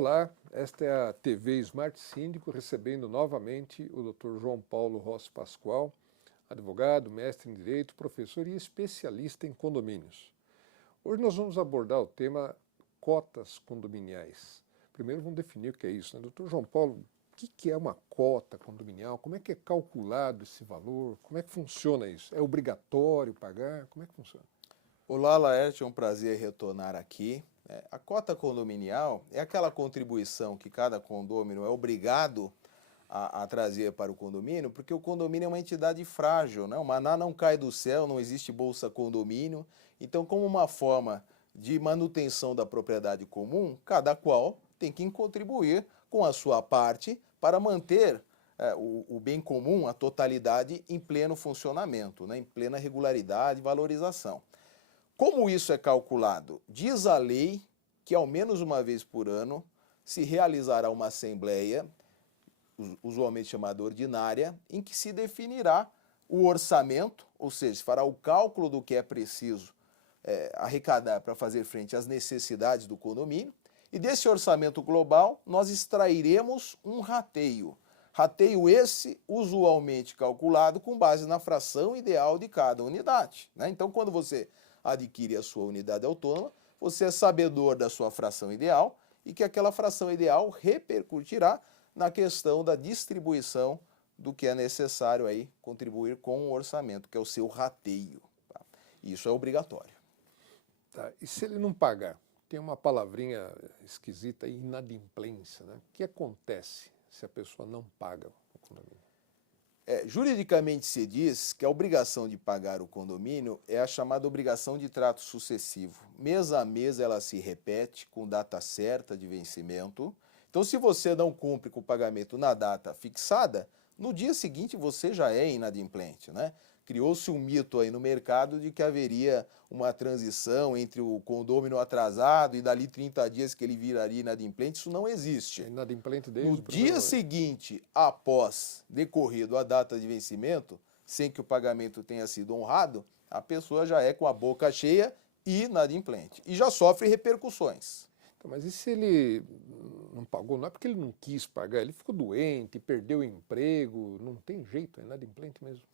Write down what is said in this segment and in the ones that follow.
Olá, esta é a TV Smart Síndico, recebendo novamente o Dr. João Paulo Rossi Pascoal, advogado, mestre em Direito, professor e especialista em condomínios. Hoje nós vamos abordar o tema cotas condominiais. Primeiro vamos definir o que é isso, né? Dr. João Paulo, o que é uma cota condominial? Como é que é calculado esse valor? Como é que funciona isso? É obrigatório pagar? Como é que funciona? Olá, Laerte, é um prazer retornar aqui. A cota condominial é aquela contribuição que cada condomínio é obrigado a trazer para o condomínio, porque o condomínio é uma entidade frágil, né? O maná não cai do céu, não existe bolsa condomínio. Então, como uma forma de manutenção da propriedade comum, cada qual tem que contribuir com a sua parte para manter o bem comum, a totalidade, em pleno funcionamento, né? Em plena regularidade e valorização. Como isso é calculado? Diz a lei que ao menos uma vez por ano se realizará uma assembleia, usualmente chamada ordinária, em que se definirá o orçamento, ou seja, se fará o cálculo do que é preciso arrecadar para fazer frente às necessidades do condomínio, e desse orçamento global nós extrairemos um rateio. Rateio esse usualmente calculado com base na fração ideal de cada unidade, né? Então, quando você adquire a sua unidade autônoma, você é sabedor da sua fração ideal e que aquela fração ideal repercutirá na questão da distribuição do que é necessário aí contribuir com o orçamento, que é o seu rateio. Tá? Isso é obrigatório. Tá. E se ele não pagar? Tem uma palavrinha esquisita aí, inadimplência, né? O que acontece se a pessoa não paga o condomínio? Juridicamente se diz que a obrigação de pagar o condomínio é a chamada obrigação de trato sucessivo. Mês a mês ela se repete com data certa de vencimento. Então, se você não cumpre com o pagamento na data fixada, no dia seguinte você já é inadimplente, né? Criou-se um mito aí no mercado de que haveria uma transição entre o condômino atrasado e dali 30 dias que ele viraria inadimplente. Isso não existe. É inadimplente desde No o primeiro dia ano. seguinte, após decorrido a data de vencimento, sem que o pagamento tenha sido honrado, a pessoa já é com a boca cheia e inadimplente. E já sofre repercussões. Então, mas e se ele não pagou? Não é porque ele não quis pagar, ele ficou doente, perdeu o emprego, não tem jeito, é inadimplente mesmo.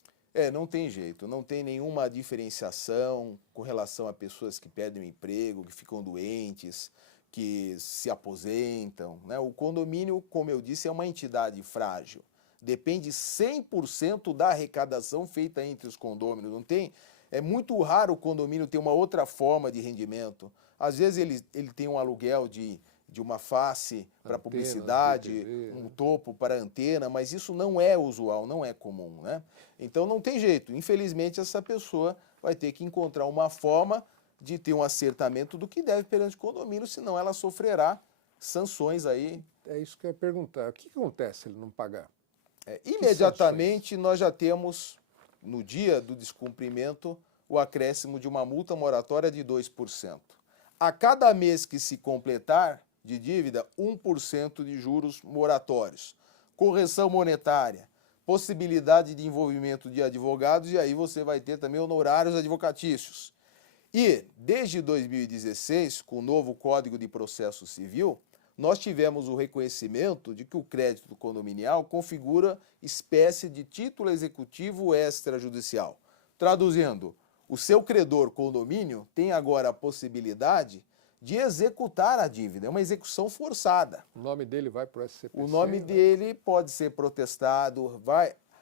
Não tem jeito, não tem nenhuma diferenciação com relação a pessoas que perdem o emprego, que ficam doentes, que se aposentam, né? O condomínio, como eu disse, é uma entidade frágil. Depende 100% da arrecadação feita entre os condôminos. Não tem, é muito raro o condomínio ter uma outra forma de rendimento. Às vezes ele tem um aluguel de uma face para publicidade, TV, um topo para antena, mas isso não é usual, não é comum, né? Então não tem jeito. Infelizmente essa pessoa vai ter que encontrar uma forma de ter um acertamento do que deve perante o condomínio, senão ela sofrerá sanções aí. É isso que eu ia perguntar. O que acontece se ele não pagar? Imediatamente nós já temos, no dia do descumprimento, o acréscimo de uma multa moratória de 2%. A cada mês que se completar de dívida, 1% de juros moratórios. Correção monetária, possibilidade de envolvimento de advogados e aí você vai ter também honorários advocatícios. E, desde 2016, com o novo Código de Processo Civil, nós tivemos o reconhecimento de que o crédito condominial configura espécie de título executivo extrajudicial. Traduzindo, o seu credor condomínio tem agora a possibilidade de executar a dívida, é uma execução forçada. O nome dele vai para o SCPC? O nome dele pode ser protestado,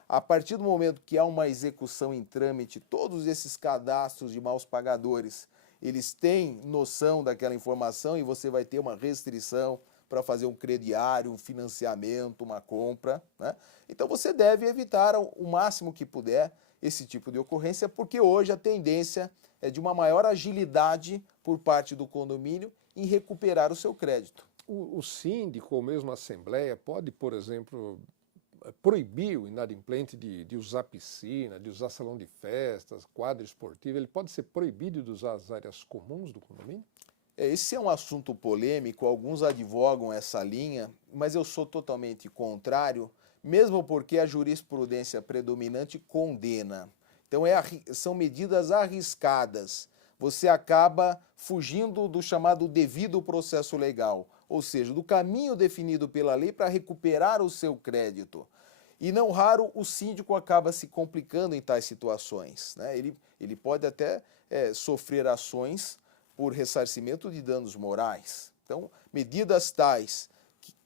a partir do momento que há uma execução em trâmite, todos esses cadastros de maus pagadores, eles têm noção daquela informação e você vai ter uma restrição para fazer um crediário, um financiamento, uma compra, né? Então você deve evitar o máximo que puder esse tipo de ocorrência, porque hoje a tendência é de uma maior agilidade por parte do condomínio em recuperar o seu crédito. O síndico ou mesmo a assembleia pode, por exemplo, proibir o inadimplente de usar piscina, de usar salão de festas, quadra esportiva, ele pode ser proibido de usar as áreas comuns do condomínio? Esse é um assunto polêmico, alguns advogam essa linha, mas eu sou totalmente contrário, mesmo porque a jurisprudência predominante condena. Então são medidas arriscadas. Você acaba fugindo do chamado devido processo legal. ou seja, do caminho definido pela lei para recuperar o seu crédito. E não raro o síndico acaba se complicando em tais situações, né? Ele pode até sofrer ações por ressarcimento de danos morais. Então, medidas tais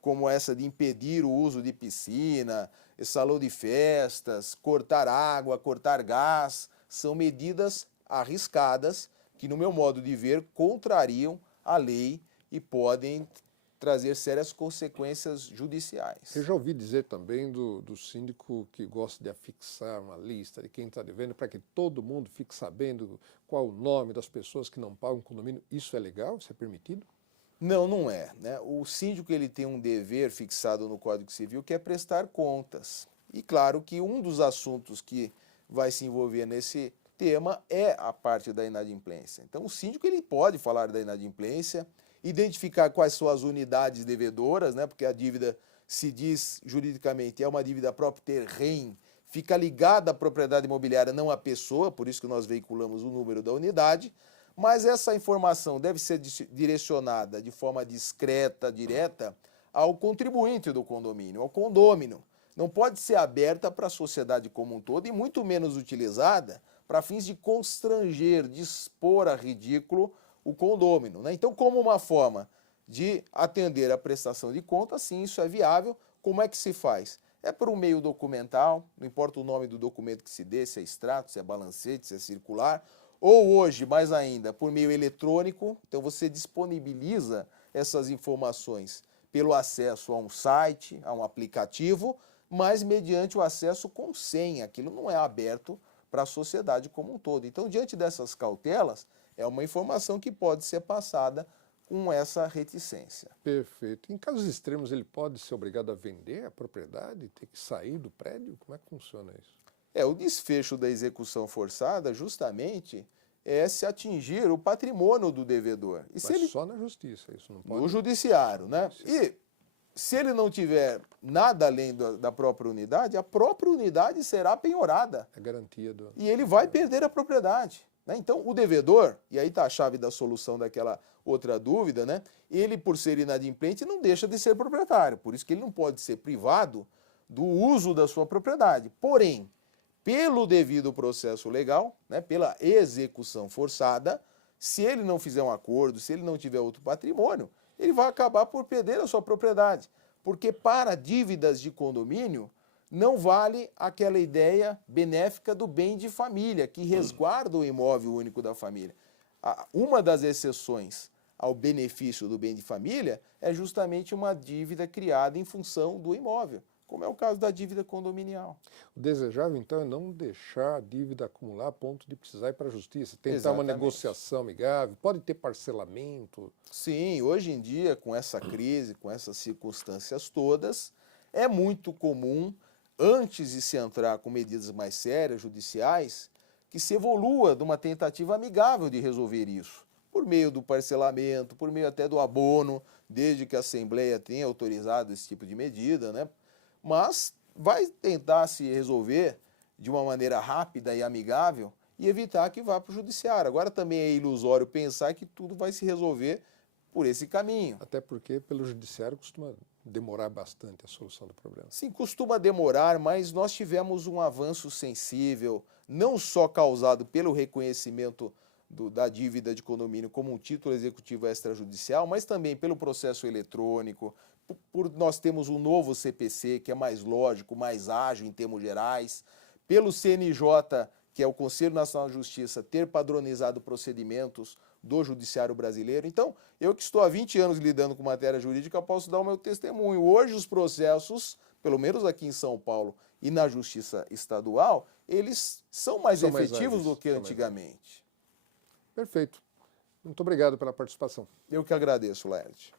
como essa de impedir o uso de piscina, salão de festas, cortar água, cortar gás, são medidas arriscadas que, no meu modo de ver, contrariam a lei e podem trazer sérias consequências judiciais. Eu já ouvi dizer também do síndico que gosta de afixar uma lista de quem está devendo para que todo mundo fique sabendo qual o nome das pessoas que não pagam o condomínio. Isso é legal? Isso é permitido? Não, não é, né? O síndico ele tem um dever fixado no Código Civil que é prestar contas. E claro que um dos assuntos que vai se envolver nesse tema é a parte da inadimplência. Então o síndico ele pode falar da inadimplência, identificar quais são as unidades devedoras, né? Porque a dívida, se diz juridicamente, é uma dívida própria terrem, fica ligada à propriedade imobiliária, não à pessoa, por isso que nós veiculamos o número da unidade, mas essa informação deve ser direcionada de forma discreta, direta, ao contribuinte do condomínio, ao condômino. Não pode ser aberta para a sociedade como um todo e muito menos utilizada para fins de constranger, de expor a ridículo o condômino, né? Então, como uma forma de atender a prestação de contas, sim, isso é viável. Como é que se faz? É por um meio documental, não importa o nome do documento que se dê, se é extrato, se é balancete, se é circular, ou hoje, mais ainda, por meio eletrônico. Então você disponibiliza essas informações pelo acesso a um site, a um aplicativo, mas mediante o acesso com senha. Aquilo não é aberto para a sociedade como um todo. Então, diante dessas cautelas, é uma informação que pode ser passada com essa reticência. Perfeito. Em casos extremos, ele pode ser obrigado a vender a propriedade, ter que sair do prédio? Como é que funciona isso? O desfecho da execução forçada, justamente, é se atingir o patrimônio do devedor. E Mas só na justiça, isso não pode? No judiciário, né? E se ele não tiver nada além da própria unidade, a própria unidade será penhorada. É garantia do... E ele vai perder a propriedade, né? Então, o devedor, e aí está a chave da solução daquela outra dúvida, né? Ele, por ser inadimplente, não deixa de ser proprietário. Por isso que ele não pode ser privado do uso da sua propriedade. Porém, pelo devido processo legal, né, pela execução forçada, se ele não fizer um acordo, se ele não tiver outro patrimônio, ele vai acabar por perder a sua propriedade. Porque para dívidas de condomínio, não vale aquela ideia benéfica do bem de família, que resguarda o imóvel único da família. Uma das exceções ao benefício do bem de família é justamente uma dívida criada em função do imóvel, como é o caso da dívida condominial. O desejável, então, é não deixar a dívida acumular a ponto de precisar ir para a justiça, tentar Exatamente. uma negociação amigável, pode ter parcelamento. Sim, hoje em dia, com essa crise, com essas circunstâncias todas, é muito comum, antes de se entrar com medidas mais sérias, judiciais, que se evolua de uma tentativa amigável de resolver isso, por meio do parcelamento, por meio até do abono, desde que a Assembleia tenha autorizado esse tipo de medida, né? Mas vai tentar se resolver de uma maneira rápida e amigável e evitar que vá para o judiciário. Agora também é ilusório pensar que tudo vai se resolver por esse caminho. Até porque pelo judiciário costuma demorar bastante a solução do problema. Sim, costuma demorar, mas nós tivemos um avanço sensível, não só causado pelo reconhecimento da dívida de condomínio como um título executivo extrajudicial, mas também pelo processo eletrônico, por nós temos um novo CPC, que é mais lógico, mais ágil em termos gerais, pelo CNJ, que é o Conselho Nacional de Justiça, ter padronizado procedimentos do judiciário brasileiro. Então, eu que estou há 20 anos lidando com matéria jurídica, posso dar o meu testemunho. Hoje os processos, pelo menos aqui em São Paulo e na Justiça Estadual, eles são mais efetivos do que antigamente. Perfeito. Muito obrigado pela participação. Eu que agradeço, Laerte.